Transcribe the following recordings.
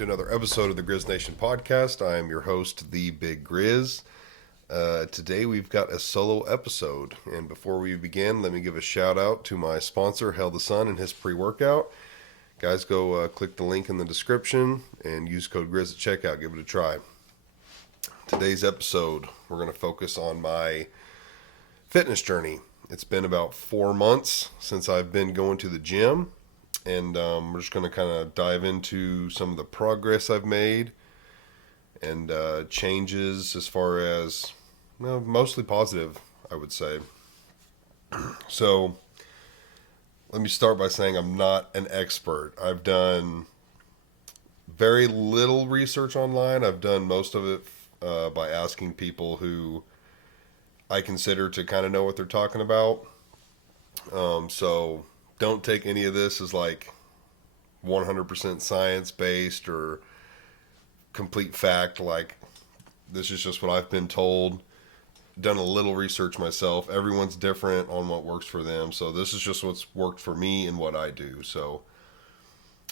to another episode of the Grizz Nation podcast. I am your host, the BigGrizz. Today we've got a solo episode, and before we begin, let me give a shout out to my sponsor, Hell the Sun, and his pre-workout. Guys, go click the link in the description and use code GRIZZ at checkout. Give it a try. Today's episode, we're going to focus on my fitness journey. It's been about 4 months since I've been going to the gym, and we're just going to kind of dive into some of the progress I've made and changes as far as, well, mostly positive, I would say. So let me start by saying I'm not an expert. I've done very little research online. I've done most of it by asking people who I consider to kind of know what they're talking about. So don't take any of this as like 100% science based or complete fact. Like, this is just what I've been told. Done a little research myself. Everyone's different on what works for them. So this is just what's worked for me and what I do. So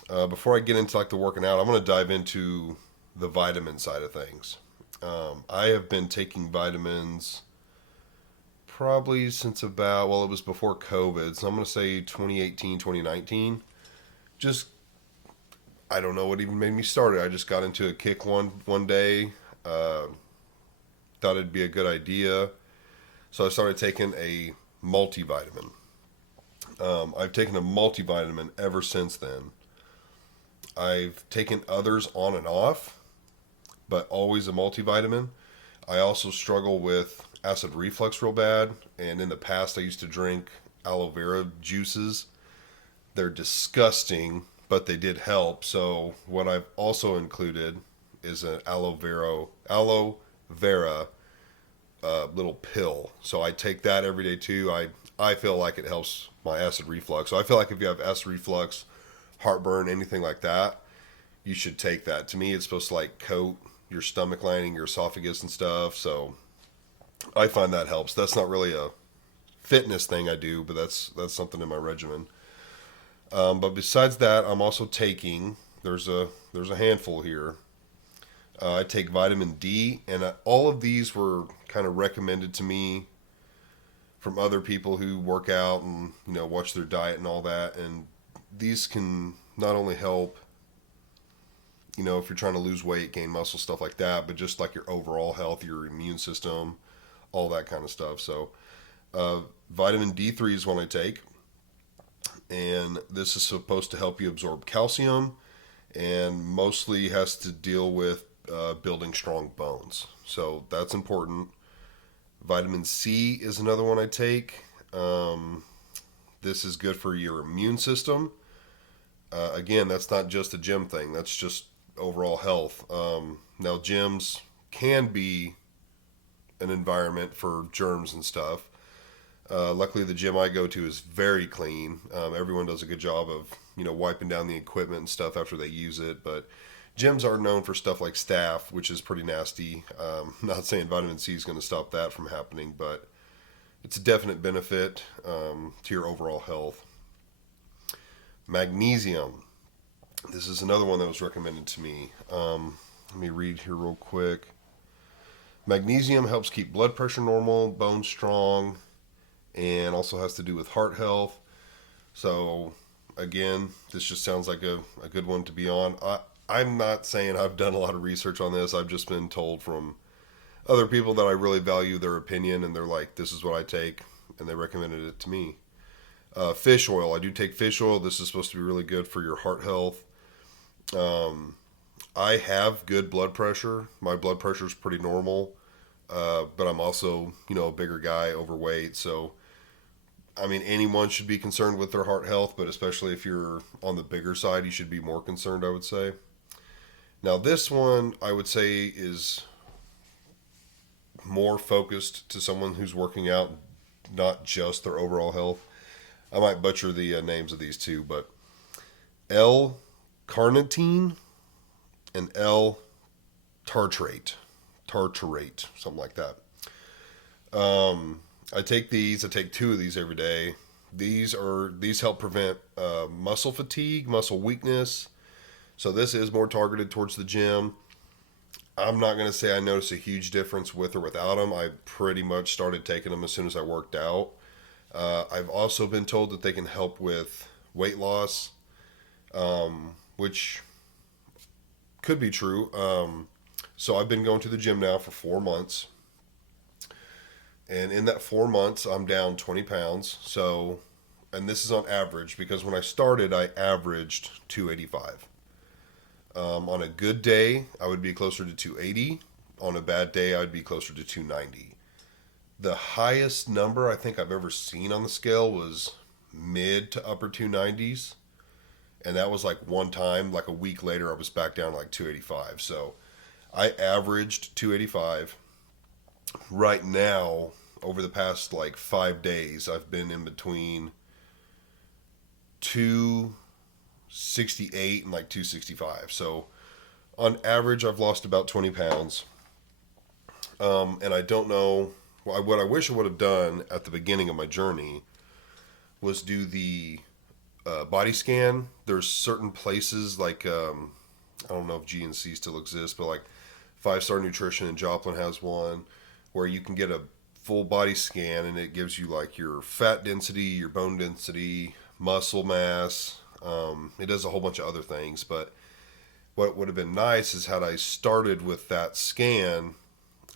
before I get into like the working out, I'm going to dive into the vitamin side of things. I have been taking vitamins probably since about, well, it was before COVID. So I'm going to say 2018, 2019. Just, I don't know what even made me start it. I just got into a kick one day. Thought it'd be a good idea. So I started taking a multivitamin. I've taken a multivitamin ever since then. I've taken others on and off, but always a multivitamin. I also struggle with acid reflux real bad, and in the past I used to drink aloe vera juices. They're disgusting, but they did help. So what I've also included is an aloe vera little pill. So I take that every day too. I feel like it helps my acid reflux. So I feel like if you have acid reflux, heartburn, anything like that, you should take that. To me, it's supposed to like coat your stomach lining, your esophagus and stuff. So I find that helps. That's not really a fitness thing I do, but that's something in my regimen. But besides that, I'm also taking, there's a handful here. I take vitamin D, and all of these were kind of recommended to me from other people who work out and, you know, watch their diet and all that. And these can not only help, you know, if you're trying to lose weight, gain muscle, stuff like that, but just like your overall health, your immune system, all that kind of stuff. So vitamin D3 is one I take, and this is supposed to help you absorb calcium, and mostly has to deal with building strong bones. So that's important. Vitamin C is another one I take. This is good for your immune system. Again, that's not just a gym thing. That's just overall health. Now, gyms can be an environment for germs and stuff. Luckily, the gym I go to is very clean. Everyone does a good job of, you know, wiping down the equipment and stuff after they use it. But gyms are known for stuff like staph, which is pretty nasty. Not saying vitamin C is going to stop that from happening, but it's a definite benefit to your overall health. Magnesium. This is another one that was recommended to me. Let me read here real quick. Magnesium helps keep blood pressure normal, bones strong, and also has to do with heart health. So, again, this just sounds like a good one to be on. I'm not saying I've done a lot of research on this. I've just been told from other people that I really value their opinion, and they're like, this is what I take, and they recommended it to me. Fish oil. I do take fish oil. This is supposed to be really good for your heart health. I have good blood pressure. My blood pressure is pretty normal, but I'm also, you know, a bigger guy, overweight. So, I mean, anyone should be concerned with their heart health, but especially if you're on the bigger side, you should be more concerned, I would say. Now, this one, I would say, is more focused to someone who's working out, not just their overall health. I might butcher the names of these two, but L-carnitine and L-tartrate, something like that. I take these. I take 2 of these every day. These help prevent muscle fatigue, muscle weakness. So this is more targeted towards the gym. I'm not going to say I noticed a huge difference with or without them. I pretty much started taking them as soon as I worked out. I've also been told that they can help with weight loss, which could be true. So I've been going to the gym now for 4 months. And in that 4 months, I'm down 20 pounds. So, and this is on average because when I started, I averaged 285. On a good day, I would be closer to 280. On a bad day, I'd be closer to 290. The highest number I think I've ever seen on the scale was mid to upper 290s. And that was like one time, like a week later, I was back down to like 285. So I averaged 285. Right now, over the past like 5 days, I've been in between 268 and like 265. So on average, I've lost about 20 pounds. And I don't know what I wish I would have done at the beginning of my journey was do the body scan. There's certain places like I don't know if GNC still exists, but like 5 Star Nutrition in Joplin has one where you can get a full body scan and it gives you like your fat density, your bone density, muscle mass. It does a whole bunch of other things, but what would have been nice is had I started with that scan,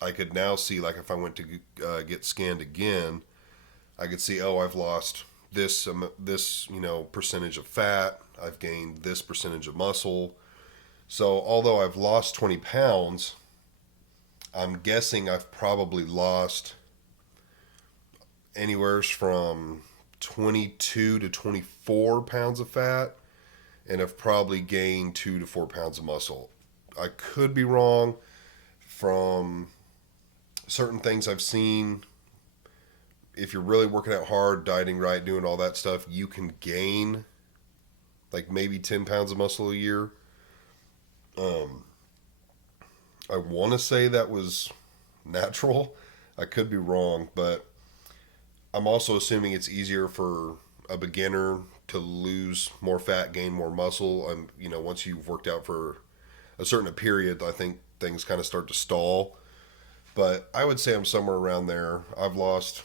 I could now see like if I went to get scanned again, I could see, oh, I've lost this percentage of fat, I've gained this percentage of muscle. So although I've lost 20 pounds, I'm guessing I've probably lost anywhere from 22 to 24 pounds of fat, and I've probably gained 2 to 4 pounds of muscle. I could be wrong. From certain things I've seen, if you're really working out hard, dieting right, doing all that stuff, you can gain like maybe 10 pounds of muscle a year. I want to say that was natural. I could be wrong, but I'm also assuming it's easier for a beginner to lose more fat, gain more muscle. Once you've worked out for a certain period, I think things kind of start to stall. But I would say I'm somewhere around there. I've lost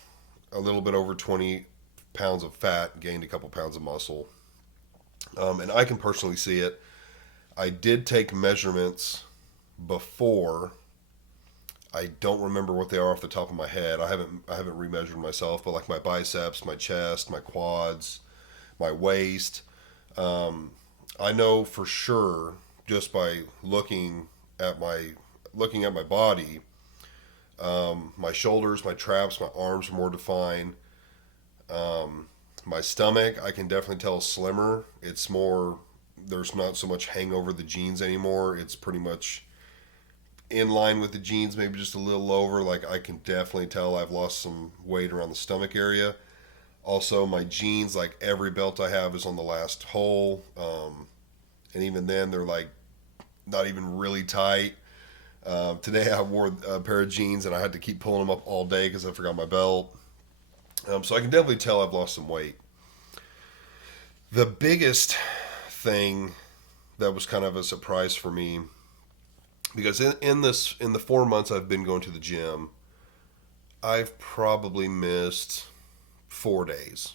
a little bit over 20 pounds of fat, gained a couple pounds of muscle. And I can personally see it. I did take measurements before. I don't remember what they are off the top of my head. I haven't remeasured myself, but like my biceps, my chest, my quads, my waist. I know for sure just by looking at my body, my shoulders, my traps, my arms are more defined. My stomach, I can definitely tell is slimmer. It's more, there's not so much hangover the jeans anymore. It's pretty much in line with the jeans, maybe just a little lower. Like I can definitely tell I've lost some weight around the stomach area. Also, my jeans, like every belt I have is on the last hole. And even then, they're like not even really tight. Today I wore a pair of jeans and I had to keep pulling them up all day because I forgot my belt. So I can definitely tell I've lost some weight. The biggest thing that was kind of a surprise for me, because in the 4 months I've been going to the gym, I've probably missed 4 days.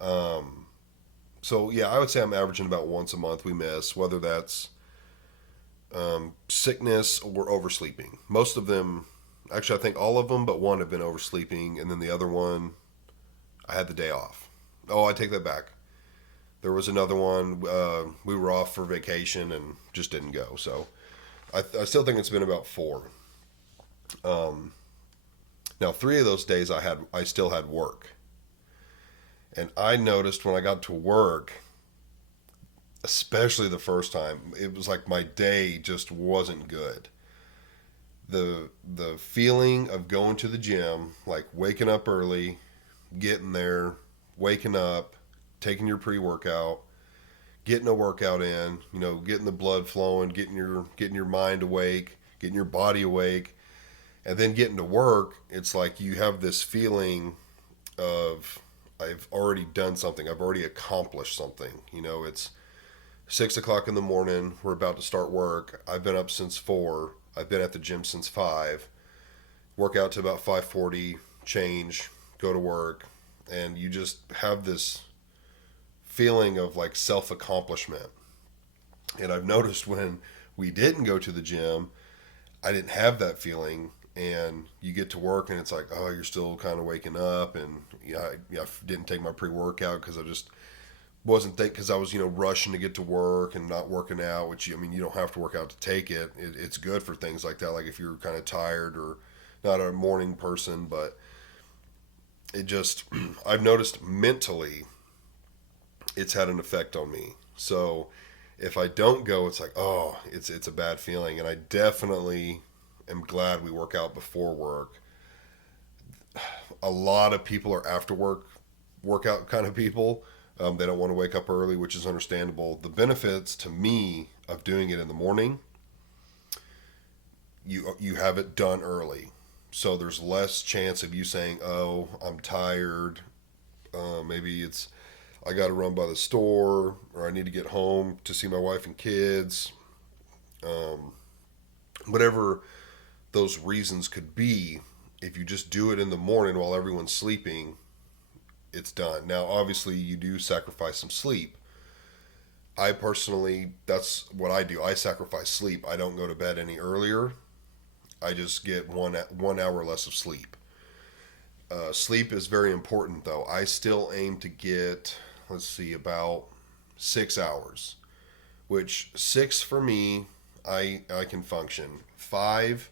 So yeah, I would say I'm averaging about once a month we miss, whether that's sickness or oversleeping. Most of them, actually, I think all of them but one have been oversleeping, and then the other one, I had the day off. Oh, I take that back. There was another one. We were off for vacation and just didn't go. So I still think it's been about 4. Now 3 of those days I still had work, and I noticed when I got to work, especially the first time, it was like my day just wasn't good. The feeling of going to the gym, like waking up early, getting there, waking up, taking your pre-workout, getting a workout in, getting the blood flowing, getting your mind awake, getting your body awake, and then getting to work, it's like you have this feeling of I've already done something, I've already accomplished something. It's 6 o'clock in the morning, we're about to start work. I've been up since 4. I've been at the gym since 5. Work out to about 5:40, change, go to work, and you just have this feeling of like self accomplishment. And I've noticed when we didn't go to the gym, I didn't have that feeling. And you get to work and it's like, oh, you're still kind of waking up. And I didn't take my pre workout because I just wasn't think because I was rushing to get to work and not working out. Which I mean, you don't have to work out to take it. It's good for things like that. Like if you're kind of tired or not a morning person, but it just I've noticed mentally it's had an effect on me. So if I don't go, it's like, oh, it's a bad feeling. And I definitely am glad we work out before work. A lot of people are after work workout kind of people. They don't want to wake up early, which is understandable. The benefits to me of doing it in the morning, you have it done early, so there's less chance of you saying, "Oh, I'm tired." Maybe it's I got to run by the store, or I need to get home to see my wife and kids. Um, Whatever those reasons could be, if you just do it in the morning while everyone's sleeping, it's done. Now, obviously, you do sacrifice some sleep. I personally, that's what I do. I sacrifice sleep. I don't go to bed any earlier. I just get 1 hour less of sleep. Sleep is very important, though. I still aim to get, let's see, about 6 hours, which six for me, I can function. 5,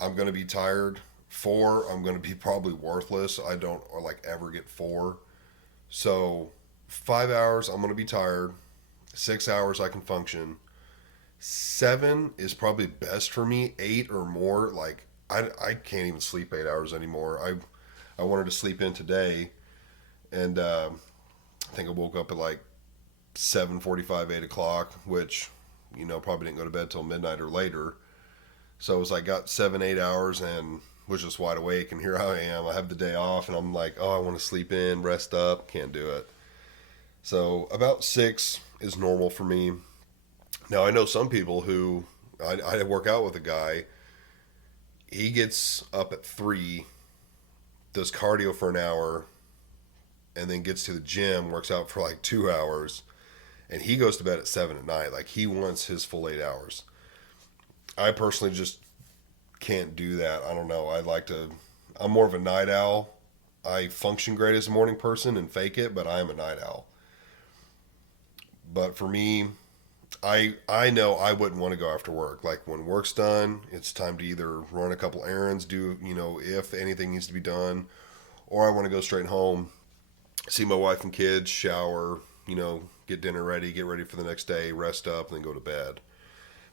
I'm going to be tired. 4, I'm going to be probably worthless. I don't or like ever get 4. So 5 hours, I'm going to be tired. 6 hours, I can function. 7 is probably best for me. 8 or more, like I can't even sleep 8 hours anymore. I wanted to sleep in today, and I think I woke up at like 7:45, 8 o'clock, which probably didn't go to bed till midnight or later. So it was like got 7, 8 hours and was just wide awake. And here I am. I have the day off, and I'm like, oh, I want to sleep in, rest up. Can't do it. So about 6 is normal for me. Now I know some people who I work out with a guy. He gets up at 3, does cardio for an hour, and then gets to the gym, works out for like 2 hours, and he goes to bed at 7 at night. Like he wants his full 8 hours. I personally just can't do that. I don't know. I like to. I'm more of a night owl. I function great as a morning person and fake it, but I am a night owl. But for me, I know I wouldn't want to go after work. Like when work's done, it's time to either run a couple errands, do if anything needs to be done, or I want to go straight home, see my wife and kids, shower, get dinner ready, get ready for the next day, rest up, and then go to bed.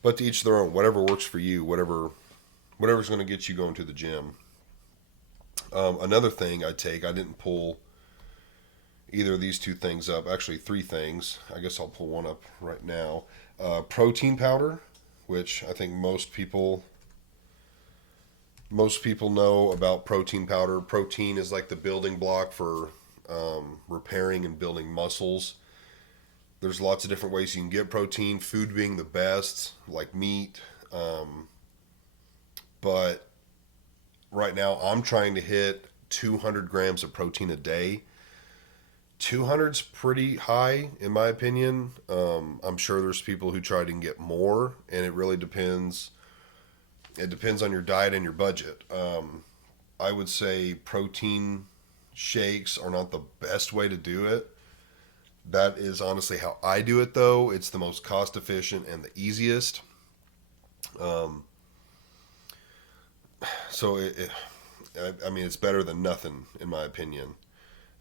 But to each their own. Whatever works for you, whatever's going to get you going to the gym. Another thing I didn't pull either of these two things up. Actually, 3 things. I guess I'll pull one up right now. Protein powder, which I think most people know about protein powder. Protein is like the building block for repairing and building muscles. There's lots of different ways you can get protein, food being the best, like meat. But right now, I'm trying to hit 200 grams of protein a day. 200's pretty high, in my opinion. I'm sure there's people who try to get more, and it really depends. It depends on your diet and your budget. I would say protein shakes are not the best way to do it. That is honestly how I do it, though. It's the most cost efficient and the easiest. Um, so I mean, it's better than nothing in my opinion.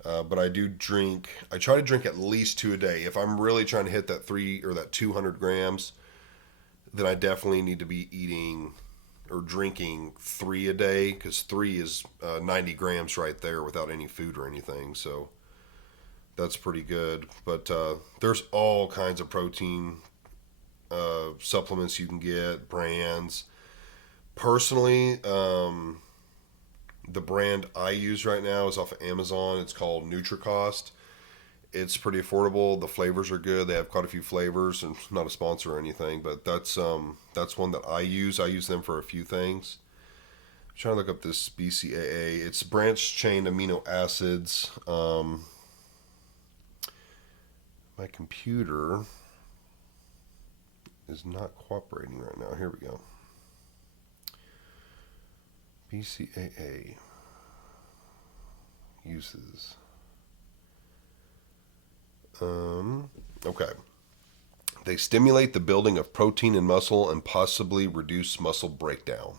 But I do drink. I try to drink at least 2 a day. If I'm really trying to hit that 3 or that 200 grams, then I definitely need to be eating or drinking 3 a day, because 3 is 90 grams right there without any food or anything. So that's pretty good. But there's all kinds of protein supplements you can get, brands. Personally, the brand I use right now is off of Amazon. It's called NutriCost. It's pretty affordable. The flavors are good. They have quite a few flavors, and not a sponsor or anything, but that's one that I use. I use them for a few things. I'm trying to look up this BCAA. It's branched chain amino acids. My computer is not cooperating right now. Here we go. BCAA uses. Okay. They stimulate the building of protein in muscle and possibly reduce muscle breakdown.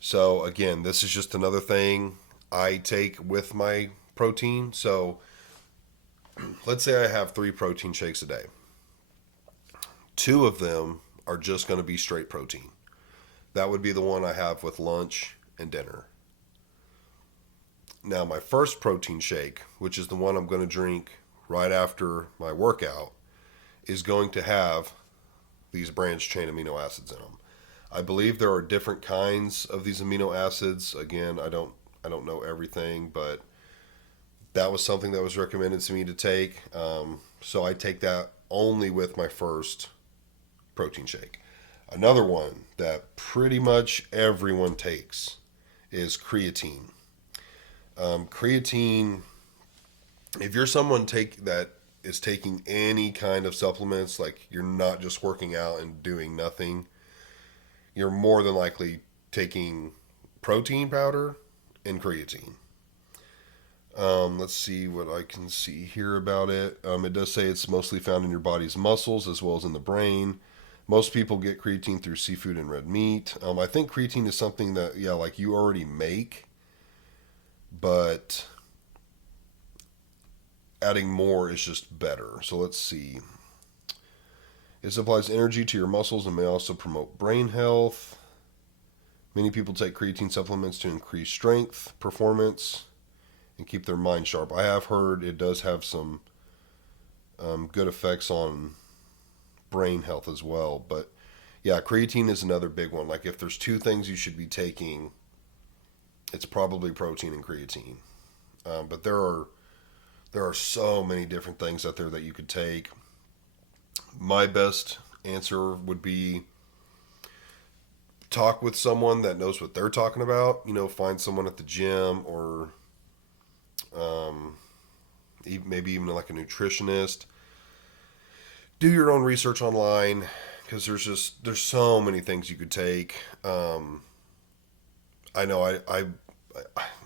So again, this is just another thing I take with my protein. So let's say I have 3 protein shakes a day. 2 of them are just going to be straight protein. That would be the one I have with lunch and dinner. Now, my first protein shake, which is the one I'm going to drink right after my workout, is going to have these branched chain amino acids in them. I believe there are different kinds of these amino acids. Again, I don't know everything, but that was something that was recommended to me to take. So I take that only with my first protein shake. Another one that pretty much everyone takes is creatine. Creatine, if you're someone that is taking any kind of supplements, like you're not just working out and doing nothing, you're more than likely taking protein powder and creatine. Let's see what I can see here about it. It does say it's mostly found in your body's muscles as well as in the brain. Most people get creatine through seafood and red meat. I think creatine is something that, yeah, like you already make, but adding more is just better. So let's see. It supplies energy to your muscles and may also promote brain health. Many people take creatine supplements to increase strength, performance, and keep their mind sharp. I have heard it does have some good effects on brain health as well. But yeah, creatine is another big one. Like if there's 2 things you should be taking, it's probably protein and creatine. But there are so many different things out there that you could take. My best answer would be talk with someone that knows what they're talking about. Find someone at the gym or maybe even like a nutritionist. Do your own research online because there's so many things you could take. I know I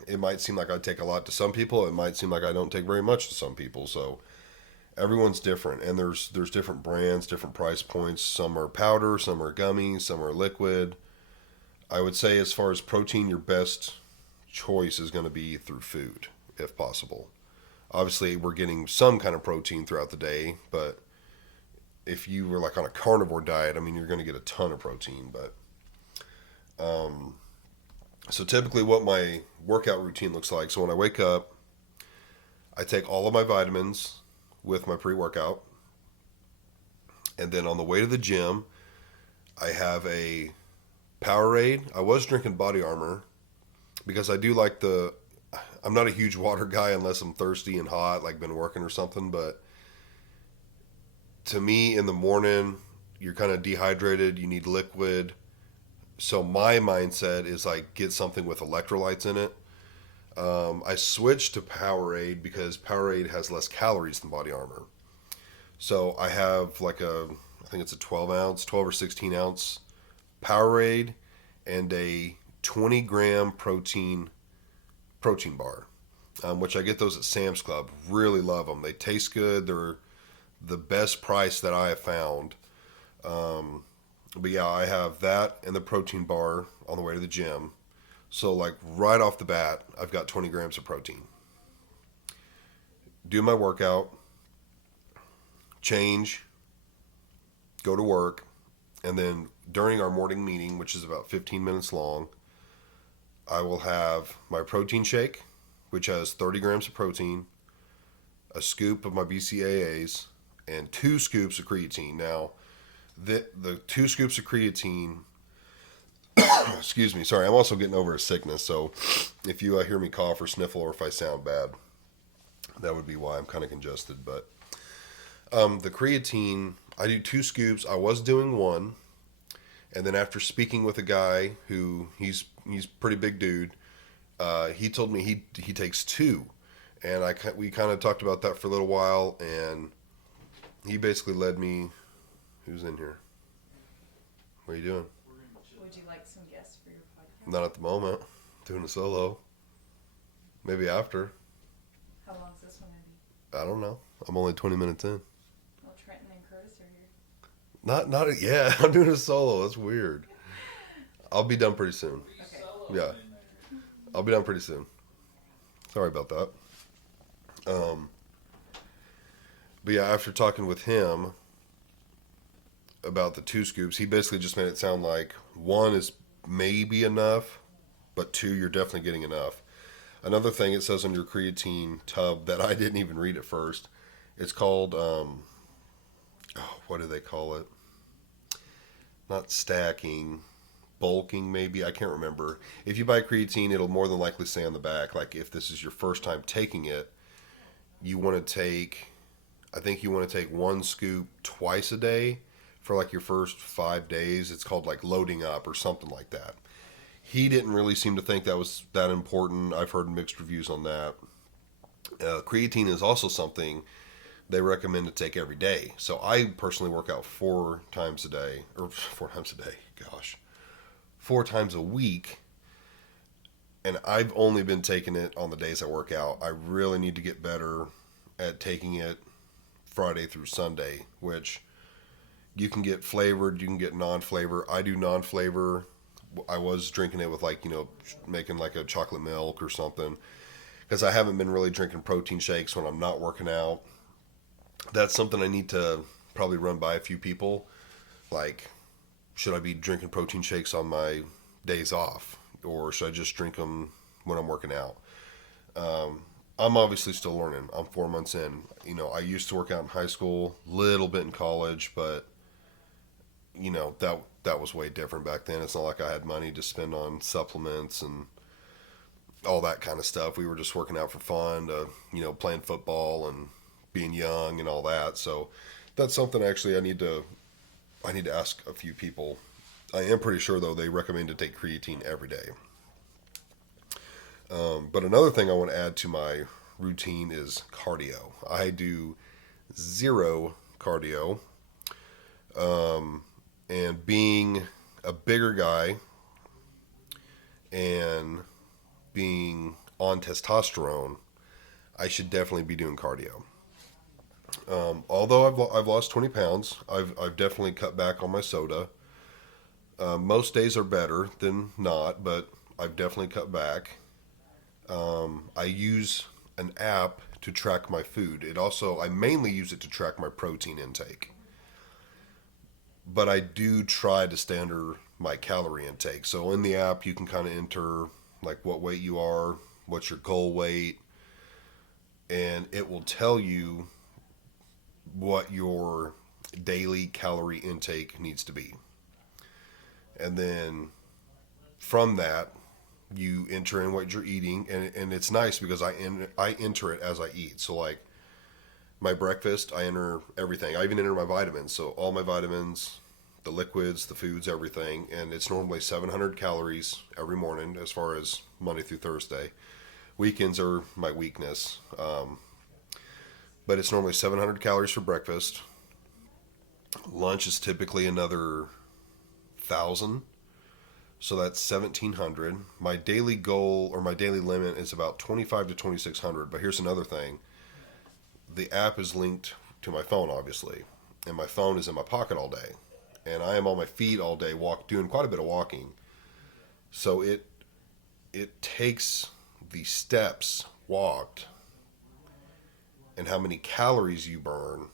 it might seem like I take a lot to some people. It might seem like I don't take very much to some people. So everyone's different, and there's different brands, different price points. Some are powder, some are gummies, some are liquid. I would say as far as protein, your best choice is going to be through food, if possible. Obviously, we're getting some kind of protein throughout the day, but if you were like on a carnivore diet, I mean, you're going to get a ton of protein. But so typically what my workout routine looks like. So when I wake up, I take all of my vitamins with my pre-workout. And then on the way to the gym, I have a Powerade. I was drinking Body Armor because I do like I'm not a huge water guy unless I'm thirsty and hot, like been working or something. But to me, in the morning, you're kind of dehydrated. You need liquid. So my mindset is like get something with electrolytes in it. I switched to Powerade because Powerade has less calories than Body Armor. So I have like I think it's a 12 or 16 ounce Powerade and a 20 gram protein bar, which I get those at Sam's Club. Really love them. They taste good. They're the best price that I have found. But yeah, I have that and the protein bar on the way to the gym. So like right off the bat, I've got 20 grams of protein. Do my workout, change, go to work, and then during our morning meeting, which is about 15 minutes long, I will have my protein shake, which has 30 grams of protein, a scoop of my BCAAs, and 2 scoops of creatine. Now, the 2 scoops of creatine, excuse me, sorry, I'm also getting over a sickness, so if you hear me cough or sniffle or if I sound bad, That would be why I'm kind of congested. But the creatine, I do 2 scoops. I was doing one, and then after speaking with a guy who he's pretty big dude, he told me he takes two, and we kind of talked about that for a little while, and he basically led me. Who's in here? What are you doing? Would you like some guests for your podcast? Not at the moment. Doing a solo. Maybe after. How long is this one going to be? I don't know. I'm only 20 minutes in. Well, Trenton and Curtis are here. Yeah, I'm doing a solo. That's weird. I'll be done pretty soon. Okay. Yeah. I'll be done pretty soon. Sorry about that. But yeah, after talking with him about the 2 scoops, he basically just made it sound like one is maybe enough, but two, you're definitely getting enough. Another thing it says on your creatine tub that I didn't even read at first, it's called, what do they call it? Not stacking, bulking maybe, I can't remember. If you buy creatine, it'll more than likely say on the back, like if this is your first time taking it, I think you want to take 1 scoop twice a day for like your first 5 days. It's called like loading up or something like that. He didn't really seem to think that was that important. I've heard mixed reviews on that. Creatine is also something they recommend to take every day. So I personally work out 4 times a day, or 4 times a day, gosh, 4 times a week. And I've only been taking it on the days I work out. I really need to get better at taking it Friday through Sunday, which you can get flavored, you can get non-flavor. I do non-flavor. I was drinking it with making like a chocolate milk or something, because I haven't been really drinking protein shakes when I'm not working out. That's something I need to probably run by a few people. Like, should I be drinking protein shakes on my days off, or should I just drink them when I'm working out? I'm obviously still learning. I'm 4 months in. I used to work out in high school, little bit in college, but that was way different back then. It's not like I had money to spend on supplements and all that kind of stuff. We were just working out for fun, playing football and being young and all that. So that's something actually I need to ask a few people. I am pretty sure though they recommend to take creatine every day. But another thing I want to add to my routine is cardio. I do 0 cardio. And being a bigger guy and being on testosterone, I should definitely be doing cardio. Although I've lost 20 pounds, I've definitely cut back on my soda. Most days are better than not, but I've definitely cut back. I use an app to track my food. I mainly use it to track my protein intake. But I do try to stay under my calorie intake. So in the app, you can kind of enter like what weight you are, what's your goal weight, and it will tell you what your daily calorie intake needs to be. And then from that, you enter in what you're eating, and it's nice because I enter it as I eat. So like my breakfast, I enter everything. I even enter my vitamins. So all my vitamins, the liquids, the foods, everything. And it's normally 700 calories every morning as far as Monday through Thursday. Weekends are my weakness. But it's normally 700 calories for breakfast. Lunch is typically another 1,000. So that's 1,700. My daily goal or my daily limit is about 25 to 2,600. But here's another thing. The app is linked to my phone, obviously, and my phone is in my pocket all day, and I am on my feet all day, doing quite a bit of walking. So it takes the steps walked and how many calories you burn,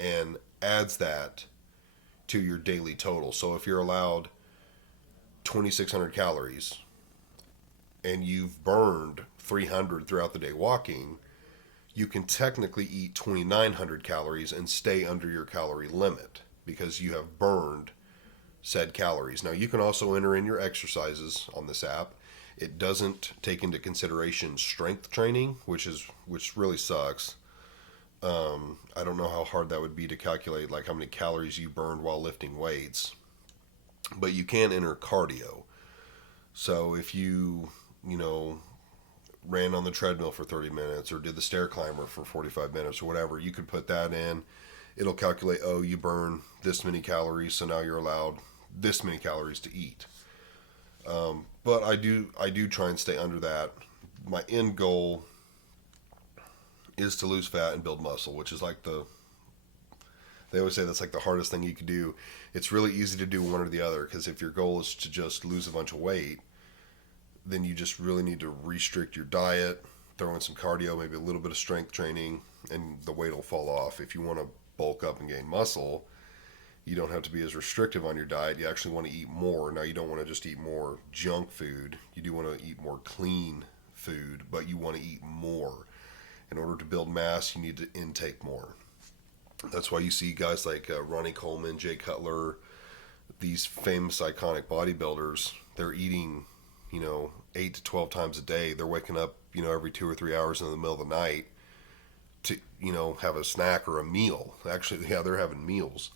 and adds that to your daily total. So if you're allowed 2,600 calories, and you've burned 300 throughout the day walking, you can technically eat 2,900 calories and stay under your calorie limit because you have burned said calories. Now, you can also enter in your exercises on this app, It doesn't take into consideration strength training, which really sucks. I don't know how hard that would be to calculate, like how many calories you burned while lifting weights, but you can enter cardio. So if you know, ran on the treadmill for 30 minutes or did the stair climber for 45 minutes or whatever, you could put that in. It'll calculate, oh, you burn this many calories, so now you're allowed this many calories to eat. But I do try and stay under that. My end goal is to lose fat and build muscle, which is like they always say that's like the hardest thing you can do. It's really easy to do one or the other, because if your goal is to just lose a bunch of weight, then you just really need to restrict your diet, throw in some cardio, maybe a little bit of strength training, and the weight will fall off. If you want to bulk up and gain muscle, you don't have to be as restrictive on your diet. You actually want to eat more. Now, you don't want to just eat more junk food. You do want to eat more clean food, but you want to eat more. In order to build mass, you need to intake more. That's why you see guys like Ronnie Coleman, Jay Cutler, these famous iconic bodybuilders. They're eating, 8 to 12 times a day. They're waking up, every 2 or 3 hours in the middle of the night to, have a snack or a meal. Actually, yeah, they're having meals.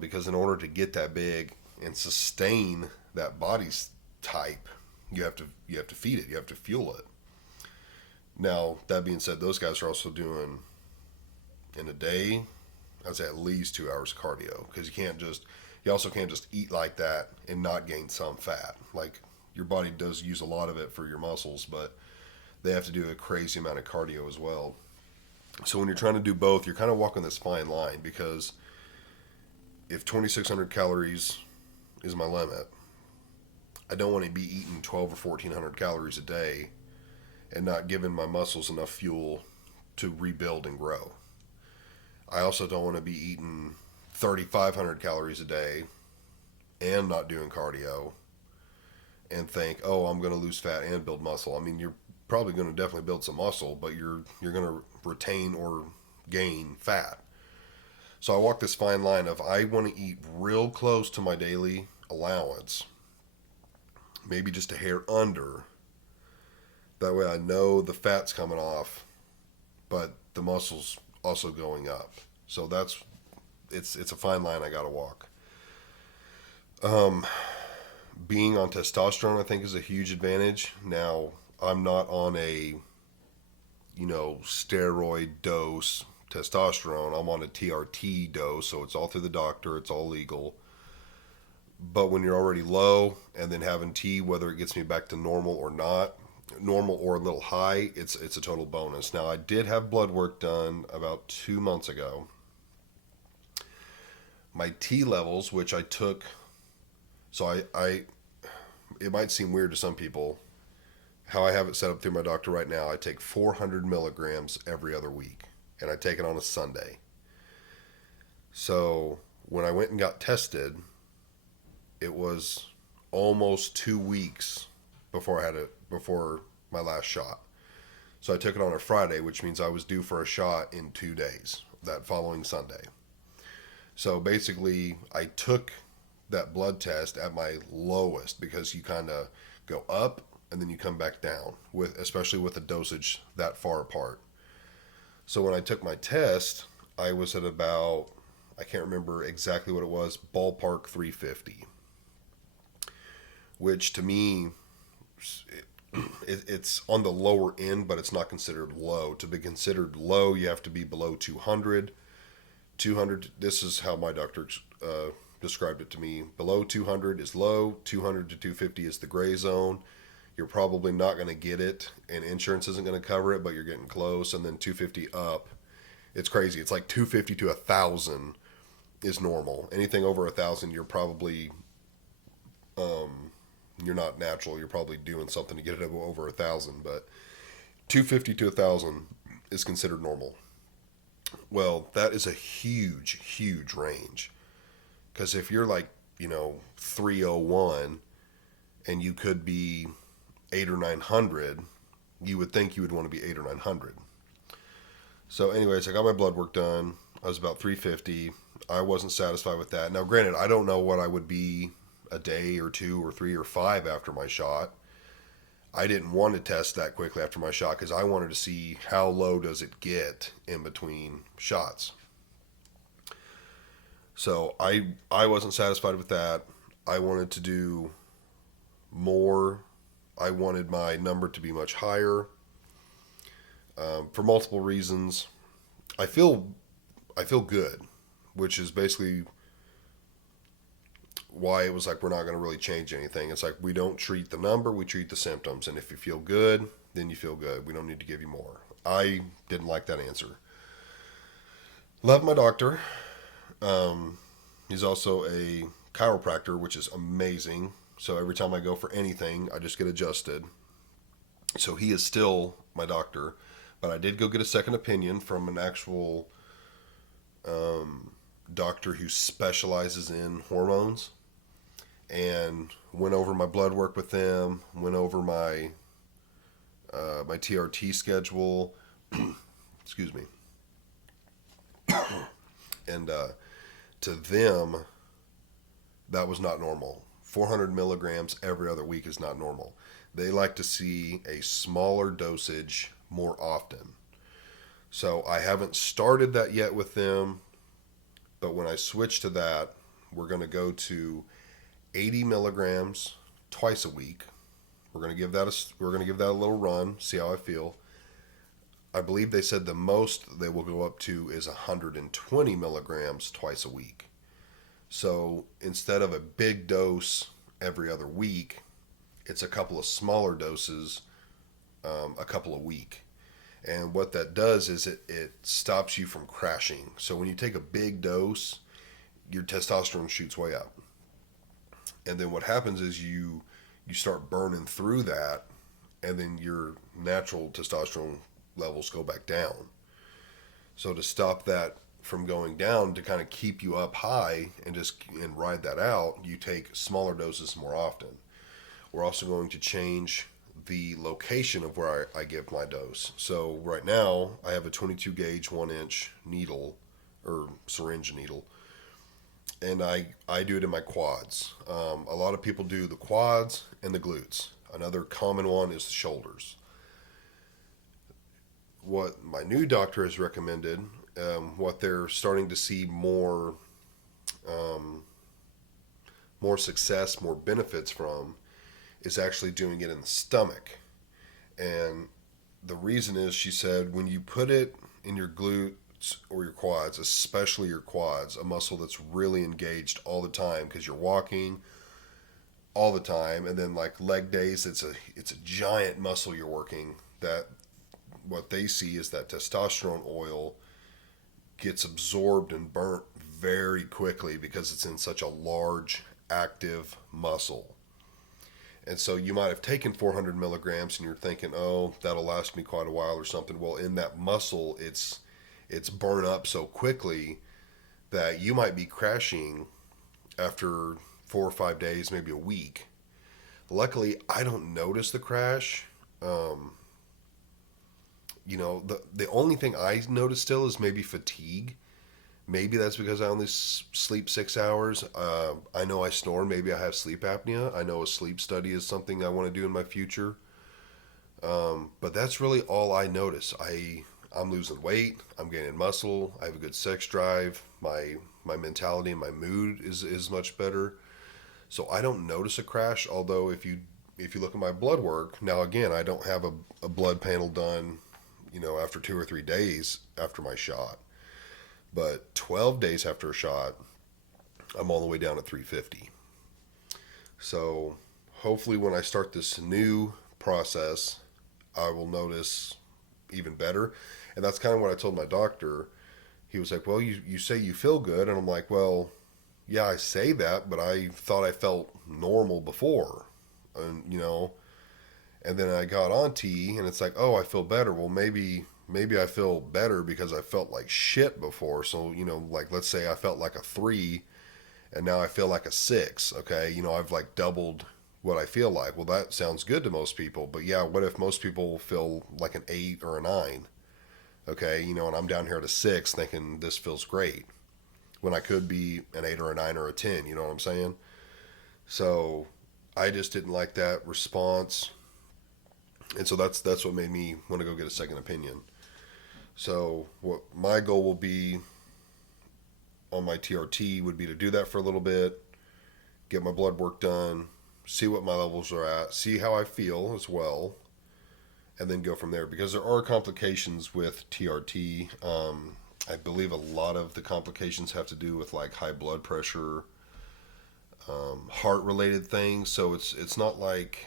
Because in order to get that big and sustain that body type, you have to feed it. You have to fuel it. Now, that being said, those guys are also doing, in a day, I'd say at least 2 hours of cardio, because you also can't just eat like that and not gain some fat. Like, your body does use a lot of it for your muscles, but they have to do a crazy amount of cardio as well. So when you're trying to do both, you're kind of walking this fine line, because if 2,600 calories is my limit, I don't want to be eating 1,200 or 1,400 calories a day and not giving my muscles enough fuel to rebuild and grow. I also don't want to be eating 3,500 calories a day and not doing cardio and think, oh, I'm going to lose fat and build muscle. I mean, you're probably going to definitely build some muscle, but you're going to retain or gain fat. So I walk this fine line of, I want to eat real close to my daily allowance, maybe just a hair under. That way I know the fat's coming off, but the muscle's also going up. So it's a fine line I got to walk. Being on testosterone, I think, is a huge advantage. Now, I'm not on a, steroid dose testosterone. I'm on a TRT dose, so it's all through the doctor. It's all legal. But when you're already low and then having T, whether it gets me back to normal or not, normal or a little high, it's a total bonus. Now, I did have blood work done about 2 months ago. My T levels, which I took, so I it might seem weird to some people, how I have it set up through my doctor right now. I take 400 milligrams every other week, and I take it on a Sunday. So when I went and got tested, it was almost 2 weeks before my last shot. So I took it on a Friday, which means I was due for a shot in 2 days, that following Sunday. So basically, I took that blood test at my lowest, because you kind of go up and then you come back down, especially with a dosage that far apart. So when I took my test, I was at about, I can't remember exactly what it was, ballpark 350, which to me, it's on the lower end, but it's not considered low. To be considered low, you have to be below 200. 200, this is how my doctor described it to me. Below 200 is low, 200 to 250 is the gray zone. You're probably not going to get it, and insurance isn't going to cover it, but you're getting close. And then 250 up, it's crazy. It's like 250 to 1,000 is normal. Anything over 1,000, you're probably, you're not natural. You're probably doing something to get it over 1,000, but 250 to 1,000 is considered normal. Well, that is a huge, huge range. Because if you're like, 301 and you could be 800 or 900, you would think you would want to be 800 or 900. So anyways, I got my blood work done. I was about 350. I wasn't satisfied with that. Now, granted, I don't know what I would be a day or 2 or 3 or 5 after my shot. I didn't want to test that quickly after my shot because I wanted to see how low does it get in between shots. So I wasn't satisfied with that. I wanted to do more. I wanted my number to be much higher for multiple reasons. I feel I feel good, which is basically why it was like we're not going to really change anything. It's like we don't treat the number, we treat the symptoms, and if you feel good, then you feel good. We don't need to give you more. I didn't like that answer. Love my doctor. He's also a chiropractor, which is amazing. So every time I go for anything, I just get adjusted. So he is still my doctor, but I did go get a second opinion from an actual doctor who specializes in hormones, and went over my blood work with them, went over my TRT schedule. Excuse me. And to them, that was not normal. 400 milligrams every other week is not normal. They like to see a smaller dosage more often. So I haven't started that yet with them, but when I switch to that, we're going to go to 80 milligrams twice a week. We're going to give that a little run, see how I feel. I believe they said the most they will go up to is 120 milligrams twice a week. So instead of a big dose every other week, it's a couple of smaller doses, a couple a week. And what that does is it stops you from crashing. So when you take a big dose, your testosterone shoots way up. And then what happens is you start burning through that, and then your natural testosterone levels go back down. So to stop that from going down, to kind of keep you up high and ride that out, you take smaller doses more often. We're also going to change the location of where I give my dose. So right now I have a 22 gauge 1-inch needle, or syringe needle, and I do it in my quads. A lot of people do the quads and the glutes. Another common one is the shoulders. What my new doctor has recommended, what they're starting to see more success, more benefits from, is actually doing it in the stomach. And the reason is, she said, when you put it in your glutes or your quads, especially your quads, a muscle that's really engaged all the time because you're walking all the time, and then like leg days, it's a giant muscle you're working, that what they see is that testosterone oil gets absorbed and burnt very quickly because it's in such a large active muscle. And so you might have taken 400 milligrams and you're thinking, oh, that'll last me quite a while or something. Well, in that muscle, it's burnt up so quickly that you might be crashing after 4 or 5 days, maybe a week. Luckily, I don't notice the crash. The only thing I notice still is maybe fatigue. Maybe that's because I only sleep 6 hours. I know I snore. Maybe I have sleep apnea. I know a sleep study is something I want to do in my future. But that's really all I notice. I'm losing weight. I'm gaining muscle. I have a good sex drive. My mentality and my mood is much better. So I don't notice a crash. Although if you look at my blood work, now again, I don't have a blood panel done, after 2 or 3 days after my shot. But 12 days after a shot, I'm all the way down to 350. So hopefully when I start this new process, I will notice even better. And that's kind of what I told my doctor. He was like, well, you say you feel good. And I'm like, well, yeah, I say that, but I thought I felt normal before. And, and then I got on T, and it's like, oh, I feel better. Well, maybe I feel better because I felt like shit before. So, like, let's say I felt like a 3 and now I feel like a 6. Okay. I've like doubled what I feel like. Well, that sounds good to most people, but yeah, what if most people feel like an 8 or a 9? Okay. And I'm down here at a 6 thinking this feels great when I could be an 8 or a 9 or a 10. You know what I'm saying? So I just didn't like that response. And so that's what made me want to go get a second opinion. So what my goal will be on my TRT would be to do that for a little bit, get my blood work done, see what my levels are at, see how I feel as well, and then go from there. Because there are complications with TRT. I believe a lot of the complications have to do with like high blood pressure, heart related things. So it's not like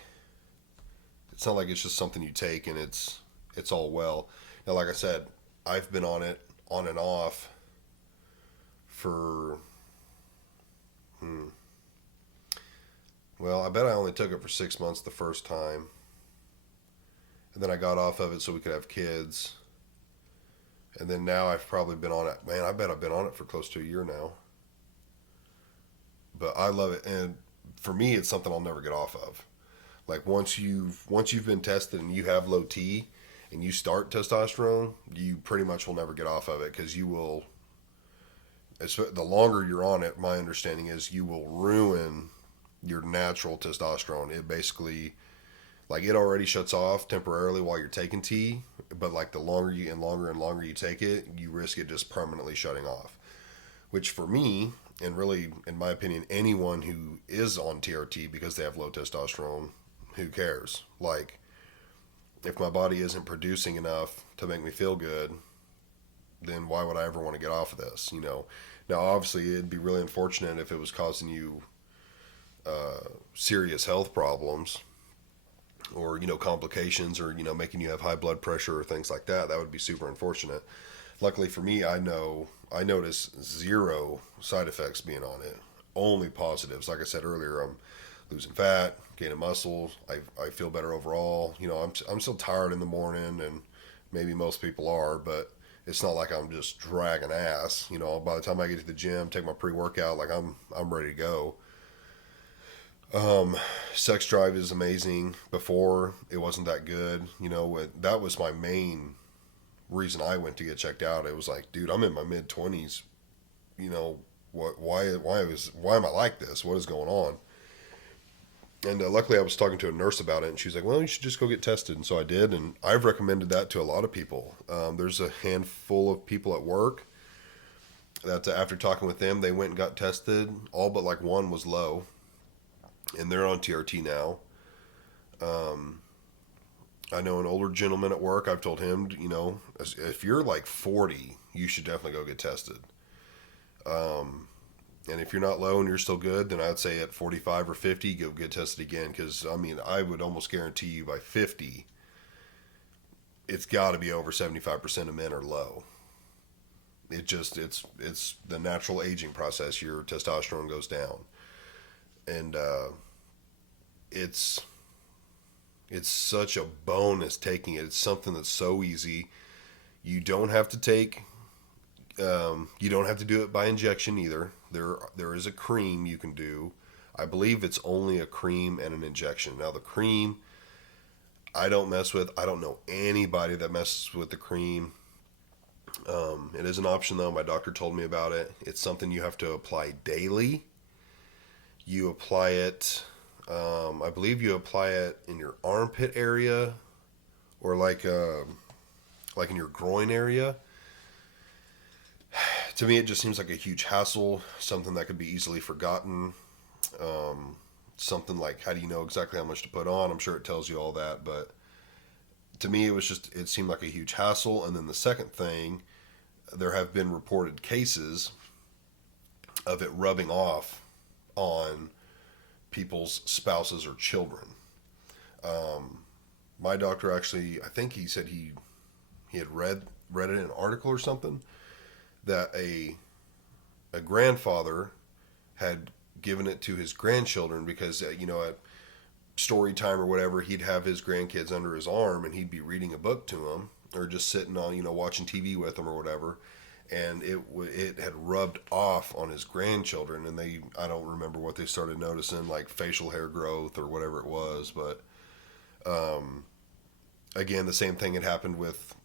it's just something you take and it's all well. Now, like I said, I've been on it on and off for well, I bet I only took it for 6 months the first time, and then I got off of it so we could have kids, and then now I've probably been on it. Man, I bet I've been on it for close to a year now. But I love it, and for me, it's something I'll never get off of. Like once you've been tested and you have low T, and you start testosterone, you pretty much will never get off of it because you will. The longer you're on it, my understanding is you will ruin your natural testosterone. It basically, like, it already shuts off temporarily while you're taking T, but like the longer you and longer and longer you take it, you risk it just permanently shutting off. Which for me, and really in my opinion, anyone who is on TRT because they have low testosterone, who cares? Like, if my body isn't producing enough to make me feel good, then why would I ever want to get off of this? Now obviously it'd be really unfortunate if it was causing you serious health problems, or complications, or making you have high blood pressure or things like that. That would be super unfortunate. Luckily for me, I notice zero side effects being on it, only positives. Like I said earlier, I'm losing fat, gaining muscle. I feel better overall. I'm still tired in the morning, and maybe most people are, but it's not like I'm just dragging ass. By the time I get to the gym, take my pre-workout, like I'm ready to go. Sex drive is amazing. Before, it wasn't that good. That was my main reason I went to get checked out. It was like, dude, I'm in my mid 20s. Why am I like this? What is going on? And luckily, I was talking to a nurse about it, and she was like, "Well, you should just go get tested." And so I did, and I've recommended that to a lot of people. There's a handful of people at work that, after talking with them, they went and got tested. All but like one was low, and they're on TRT now. I know an older gentleman at work. I've told him, if you're like 40, you should definitely go get tested. And if you're not low and you're still good, then I'd say at 45 or 50, go get tested again. Because, I would almost guarantee you by 50, it's got to be over 75% of men are low. It's the natural aging process. Your testosterone goes down. And it's such a bonus taking it. It's something that's so easy. You don't have to you don't have to do it by injection either. There is a cream you can do. I believe it's only a cream and an injection. Now the cream, I don't mess with. I don't know anybody that messes with the cream. It is an option though. My doctor told me about it. It's something you have to apply daily. You apply it. I believe you apply it in your armpit area, or like in your groin area. To me, it just seems like a huge hassle, something that could be easily forgotten. Something like, how do you know exactly how much to put on? I'm sure it tells you all that, but to me, it seemed like a huge hassle. And then the second thing, there have been reported cases of it rubbing off on people's spouses or children. My doctor actually, I think he said he had read it in an article or something, that a grandfather had given it to his grandchildren because at story time or whatever, he'd have his grandkids under his arm and he'd be reading a book to them, or just sitting on watching TV with them or whatever, and it had rubbed off on his grandchildren, and I don't remember what they started noticing, like facial hair growth or whatever it was, but again, the same thing had happened with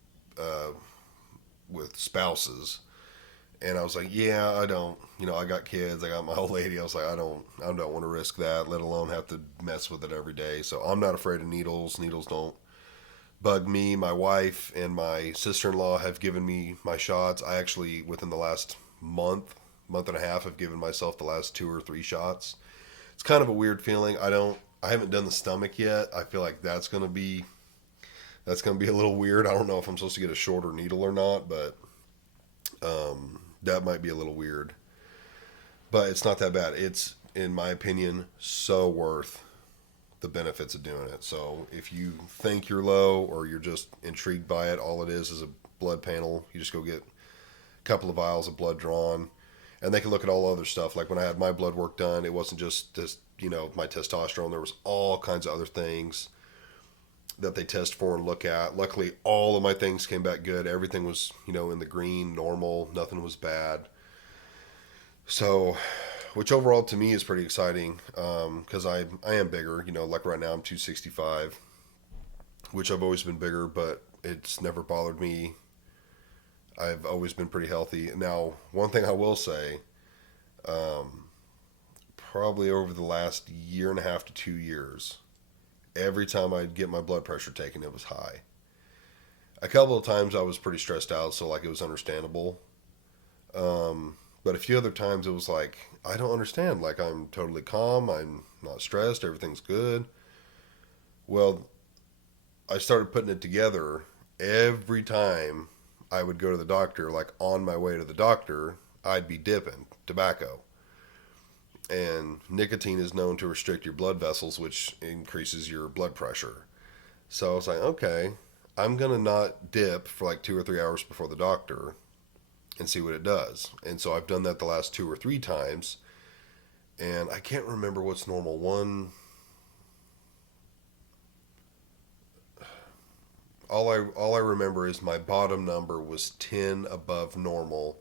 spouses. And I was like, yeah, I don't, I got kids, I got my old lady. I was like, I don't want to risk that, let alone have to mess with it every day. So I'm not afraid of needles. Needles don't bug me. My wife and my sister-in-law have given me my shots. I actually, within the last month and a half, have given myself the last 2 or 3 shots. It's kind of a weird feeling. I haven't done the stomach yet. I feel like that's gonna be a little weird. I don't know if I'm supposed to get a shorter needle or not, but that might be a little weird. But it's not that bad. It's, in my opinion, so worth the benefits of doing it. So if you think you're low or you're just intrigued by it, all it is a blood panel. You just go get a couple of vials of blood drawn, and they can look at all other stuff. Like when I had my blood work done, it wasn't just this, my testosterone. There was all kinds of other things that they test for and look at. Luckily, all of my things came back good. Everything was, in the green, normal. Nothing was bad. So, which overall to me is pretty exciting, because I am bigger. Like right now I'm 265, which I've always been bigger, but it's never bothered me. I've always been pretty healthy. Now, one thing I will say, probably over the last year and a half to 2 years, every time I'd get my blood pressure taken, it was high. A couple of times I was pretty stressed out, so like it was understandable. But a few other times it was like, I don't understand. Like I'm totally calm. I'm not stressed. Everything's good. Well, I started putting it together. Every time I would go to the doctor, like on my way to the doctor, I'd be dipping tobacco. And nicotine is known to restrict your blood vessels, which increases your blood pressure. So I was like, okay, I'm going to not dip for like 2 or 3 hours before the doctor and see what it does. And so I've done that the last 2 or 3 times. And I can't remember what's normal. All I remember is my bottom number was 10 above normal.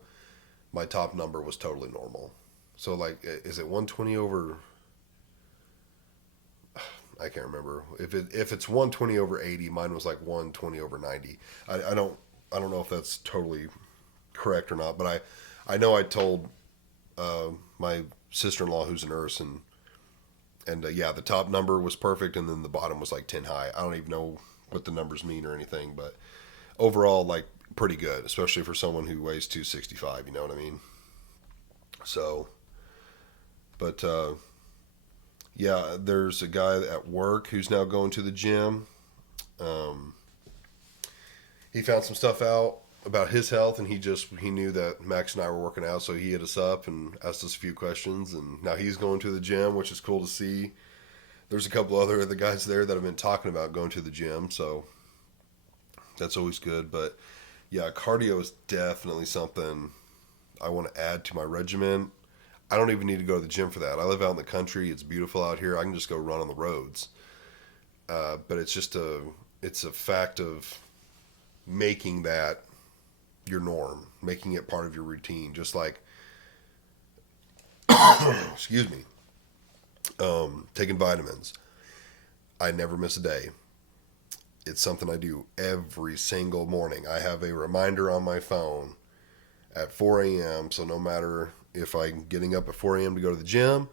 My top number was totally normal. So like, is it 120 over? I can't remember. If it's 120 over 80, mine was like 120 over 90. I don't know if that's totally correct or not, but I know I told my sister-in-law who's a nurse, and yeah, the top number was perfect, and then the bottom was like 10 high. I don't even know what the numbers mean or anything, but overall, like pretty good, especially for someone who weighs 265. You know what I mean? So, but yeah, there's a guy at work who's now going to the gym. Um, he found some stuff out about his health, and he knew that Max and I were working out, so he hit us up and asked us a few questions, and now he's going to the gym, which is cool to see. There's a couple other of the guys there that have been talking about going to the gym, so that's always good. But yeah, cardio is definitely something I want to add to my regimen. I don't even need to go to the gym for that. I live out in the country. It's beautiful out here. I can just go run on the roads. But it's a fact of making that your norm, making it part of your routine. Just like, excuse me, taking vitamins. I never miss a day. It's something I do every single morning. I have a reminder on my phone at 4 a.m. So no matter if I'm getting up at 4 a.m. to go to the gym,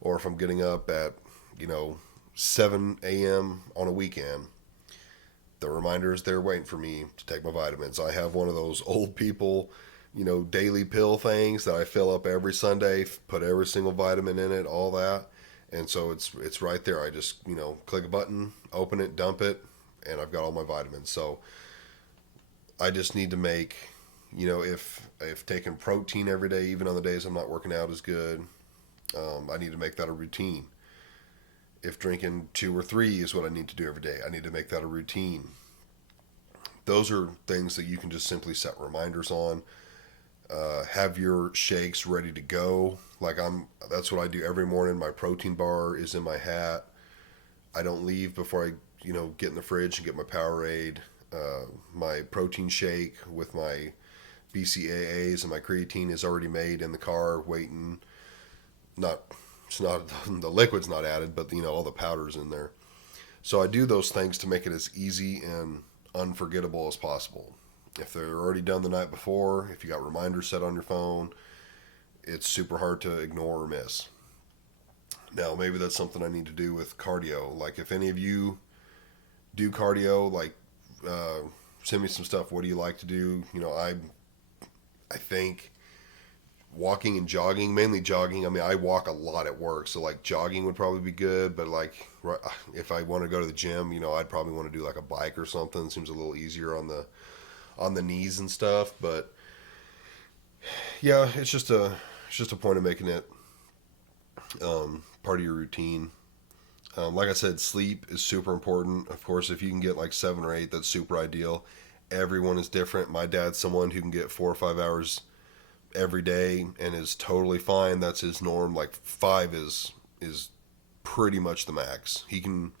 or if I'm getting up at, 7 a.m. on a weekend, the reminder is there waiting for me to take my vitamins. I have one of those old people, daily pill things that I fill up every Sunday, put every single vitamin in it, all that. And so it's right there. I just, click a button, open it, dump it, and I've got all my vitamins. So I just need to make, if taking protein every day, even on the days I'm not working out, is good, I need to make that a routine. If drinking 2 or 3 is what I need to do every day, I need to make that a routine. Those are things that you can just simply set reminders on. Have your shakes ready to go. That's what I do every morning. My protein bar is in my hat. I don't leave before I, get in the fridge and get my Powerade. My protein shake with my BCAAs and my creatine is already made in the car, waiting. It's not the liquid's not added, but all the powder's in there. So I do those things to make it as easy and unforgettable as possible. If they're already done the night before, if you got reminders set on your phone, it's super hard to ignore or miss. Now, maybe that's something I need to do with cardio. Like, if any of you do cardio, like send me some stuff. What do you like to do? I think walking and jogging, mainly jogging. I mean, I walk a lot at work, so like jogging would probably be good. But like, if I want to go to the gym, I'd probably want to do like a bike or something. It seems a little easier on the knees and stuff. But yeah, it's just a point of making it part of your routine. Like I said, sleep is super important. Of course, if you can get like 7 or 8, that's super ideal. Everyone is different. My dad's someone who can get 4 or 5 hours every day and is totally fine. That's his norm. Like 5 is pretty much the max. He can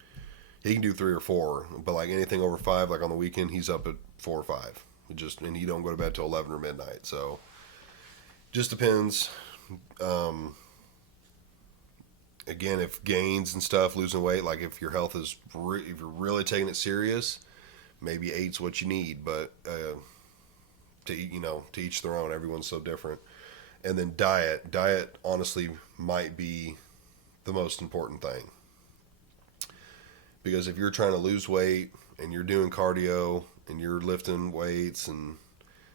do 3 or 4, but like anything over 5, like on the weekend, he's up at 4 or 5. And he don't go to bed till 11 or midnight. So just depends. Again, if gains and stuff, losing weight, like if your health is, if you're really taking it serious, maybe 8's what you need. But to each their own. Everyone's so different. And then diet honestly might be the most important thing, because if you're trying to lose weight and you're doing cardio and you're lifting weights and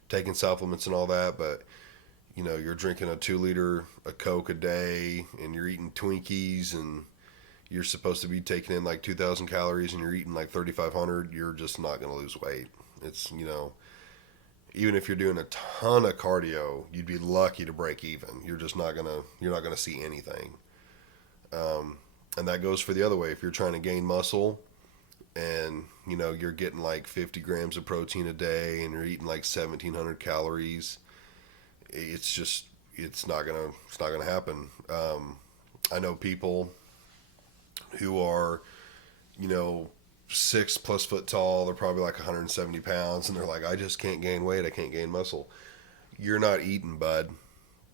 taking supplements and all that, but you're drinking a 2 liter of Coke a day and you're eating Twinkies and you're supposed to be taking in like 2,000 calories and you're eating like 3,500, you're just not going to lose weight. It's, even if you're doing a ton of cardio, you'd be lucky to break even. You're not gonna see anything. And that goes for the other way. If you're trying to gain muscle and, you're getting like 50 grams of protein a day and you're eating like 1,700 calories, it's not gonna happen. I know people who are, 6+ foot tall. They're probably like 170 pounds, and they're like, I just can't gain weight. I can't gain muscle. You're not eating, bud.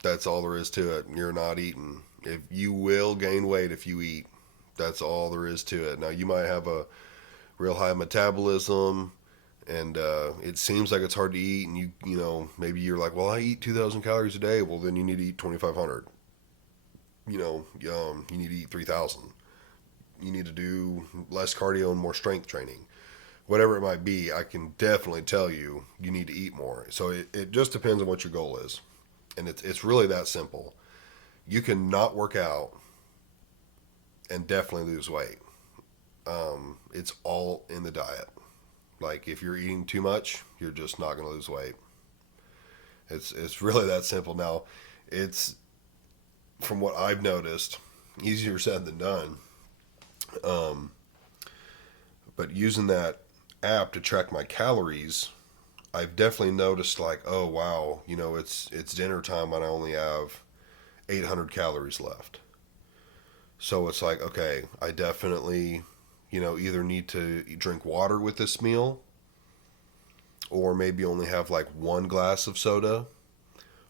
That's all there is to it. You're not eating. If you will gain weight if you eat, that's all there is to it. Now you might have a real high metabolism, and it seems like it's hard to eat, and maybe you're like, well, I eat 2,000 calories a day. Well, then you need to eat 2,500. You need to eat 3,000. You need to do less cardio and more strength training. Whatever it might be, I can definitely tell you need to eat more. So it just depends on what your goal is. And it's really that simple. You can not work out and definitely lose weight. It's all in the diet. Like if you're eating too much, you're just not going to lose weight. It's really that simple. Now, it's, from what I've noticed, easier said than done. But using that app to track my calories, I've definitely noticed like, oh wow, it's dinner time and I only have 800 calories left. So it's like, okay, I definitely, either need to drink water with this meal, or maybe only have like 1 glass of soda,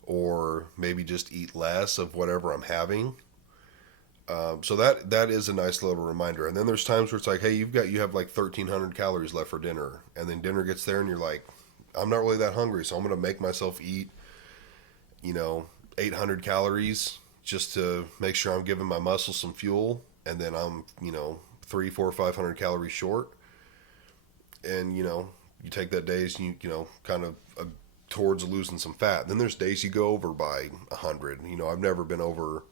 or maybe just eat less of whatever I'm having. So that is a nice little reminder. And then there's times where it's like, hey, you have like 1,300 calories left for dinner, and then dinner gets there, and you're like, I'm not really that hungry, so I'm gonna make myself eat, 800 calories just to make sure I'm giving my muscles some fuel, and then I'm 3, 4, 500 calories short, and you take that days kind of towards losing some fat. Then there's days you go over by 100. I've never been over.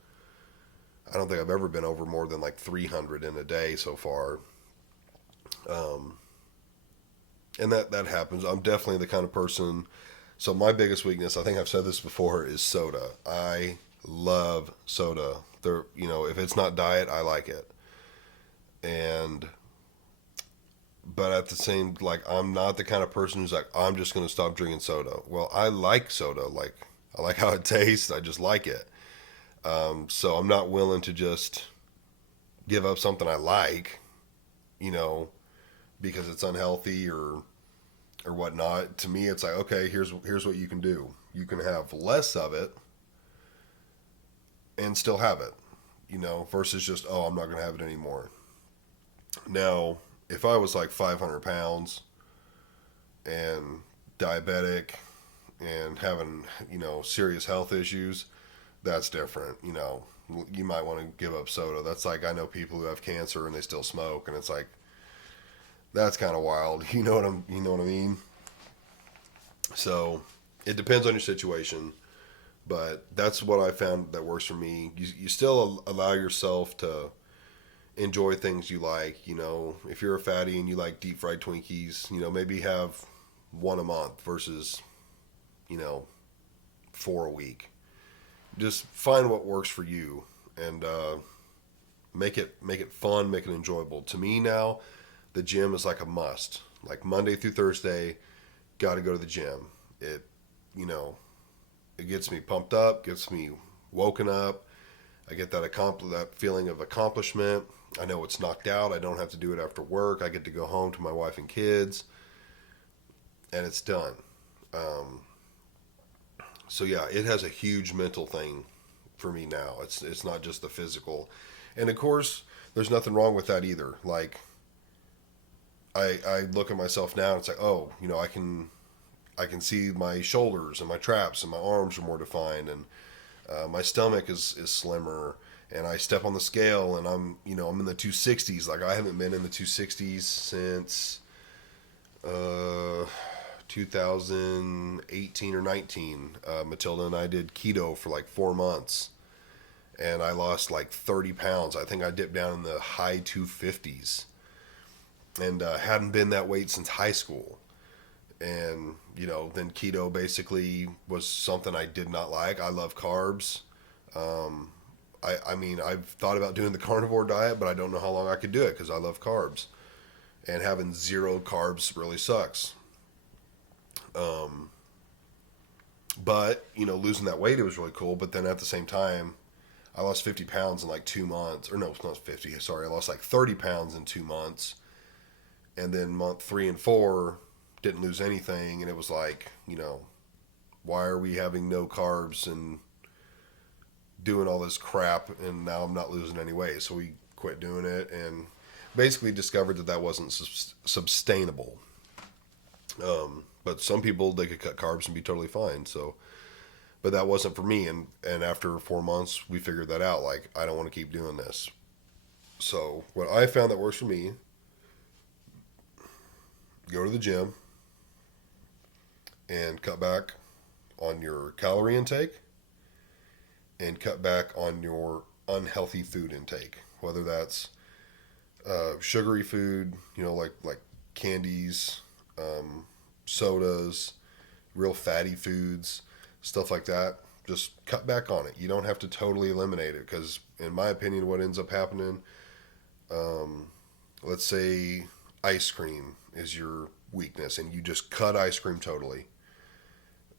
I don't think I've ever been over more than like 300 in a day so far. And that happens. I'm definitely the kind of person. So my biggest weakness, I think I've said this before, is soda. I love soda. If it's not diet, I like it. But at the same, like, I'm not the kind of person who's like, I'm just going to stop drinking soda. Well, I like soda. Like, I like how it tastes. I just like it. So I'm not willing to just give up something I like, because it's unhealthy or whatnot. To me, it's like, okay, here's what you can do. You can have less of it and still have it, versus just, oh, I'm not going to have it anymore. Now, if I was like 500 pounds and diabetic and having, serious health issues, that's different. You might want to give up soda. That's like, I know people who have cancer and they still smoke, and it's like, That's kind of wild. You know what I mean? So it depends on your situation, but that's what I found that works for me. You still allow yourself to enjoy things you like. If you're a fatty and you like deep fried Twinkies, maybe have one a month versus, you know, four a week. Just find what works for you and make it fun, make it enjoyable. To me now, the gym is like a must. Like Monday through Thursday, got to go to the gym. It, you know, it gets me pumped up, gets me woken up. I get that feeling of accomplishment. I know it's knocked out. I don't have to do it after work. I get to go home to my wife and kids, and it's done. Um, so yeah, it has a huge mental thing for me now. It's not just the physical, and of course, there's nothing wrong with that either. Like I look at myself now, and it's like, oh, I can see my shoulders and my traps and my arms are more defined, and my stomach is slimmer. And I step on the scale, and I'm in the 260s. Like I haven't been in the 260s since uh, 2018 or 19. Matilda and I did keto for like 4 months, and I lost like 30 pounds. I think I dipped down in the high 250s, and hadn't been that weight since high school. And then keto basically was something I did not like. I love carbs. Um, I mean, I've thought about doing the carnivore diet, but I don't know how long I could do it because I love carbs. And having zero carbs really sucks. Um, but, losing that weight, it was really cool. But then at the same time, I lost 50 pounds in like 2 months. Or no, it's not 50. Sorry. I lost like 30 pounds in 2 months. And then month three and four, didn't lose anything. And it was like, why are we having no carbs and doing all this crap, and now I'm not losing any weight? So we quit doing it and basically discovered that wasn't sustainable. But some people, they could cut carbs and be totally fine. So, but that wasn't for me. And after 4 months, we figured that out. Like, I don't want to keep doing this. So what I found that works for me: go to the gym and cut back on your calorie intake and cut back on your unhealthy food intake, whether that's sugary food, like candies, sodas, real fatty foods, stuff like that. Just cut back on it. You don't have to totally eliminate it because, in my opinion, what ends up happening, um, let's say ice cream is your weakness and you just cut ice cream totally.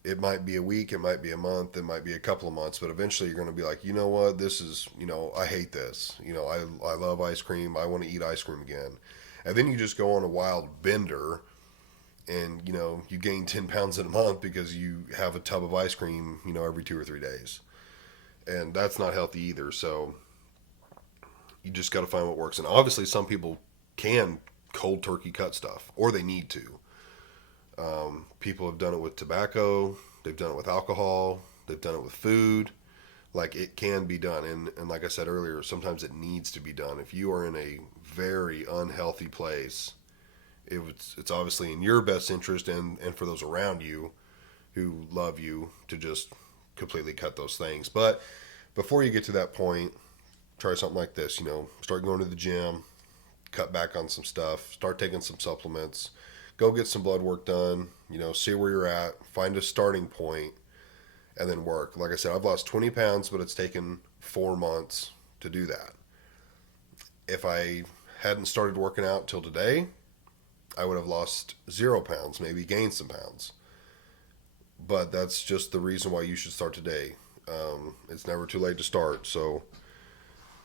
It might be a week, it might be a month, it might be a couple of months, but eventually you're going to be like, you know what, this is, I hate this. I love ice cream. I want to eat ice cream again. And then you just go on a wild bender and, you gain 10 pounds in a month because you have a tub of ice cream, every 2 or 3 days. And that's not healthy either. So you just got to find what works. And obviously, some people can cold turkey cut stuff, or they need to. People have done it with tobacco. They've done it with alcohol. They've done it with food. Like, it can be done. And like I said earlier, sometimes it needs to be done. If you are in a very unhealthy place, it's obviously in your best interest and for those around you who love you to just completely cut those things. But before you get to that point, try something like this. Start going to the gym, cut back on some stuff, start taking some supplements, go get some blood work done, see where you're at, find a starting point, and then work. Like I said, I've lost 20 pounds, but it's taken 4 months to do that. If I hadn't started working out till today, I would have lost 0 pounds, maybe gained some pounds. But that's just the reason why you should start today. It's never too late to start. So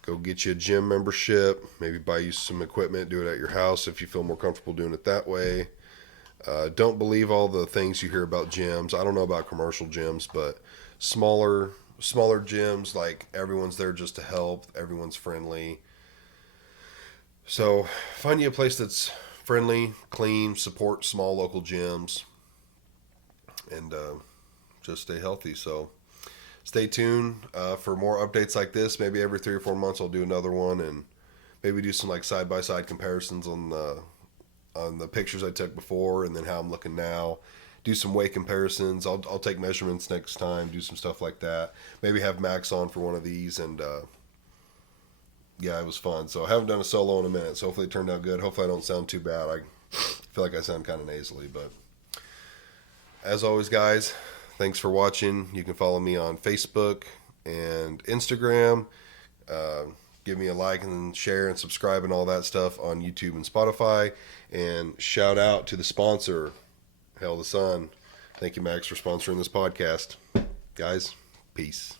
go get you a gym membership, maybe buy you some equipment, do it at your house if you feel more comfortable doing it that way. Don't believe all the things you hear about gyms. I don't know about commercial gyms, but smaller gyms, like everyone's there just to help, everyone's friendly. So find you a place that's friendly, clean, support small local gyms, and just stay healthy. So stay tuned for more updates like this. Maybe every 3 or 4 months I'll do another one and maybe do some like side by side comparisons on the pictures I took before and then how I'm looking now. Do some weight comparisons. I'll take measurements next time. Do some stuff like that. Maybe have Max on for one of these. And yeah, it was fun. So I haven't done a solo in a minute. So hopefully it turned out good. Hopefully I don't sound too bad. I feel like I sound kind of nasally. But as always, guys, thanks for watching. You can follow me on Facebook and Instagram. Give me a like and share and subscribe and all that stuff on YouTube and Spotify. And shout out to the sponsor, Hell the Sun. Thank you, Max, for sponsoring this podcast. Guys, peace.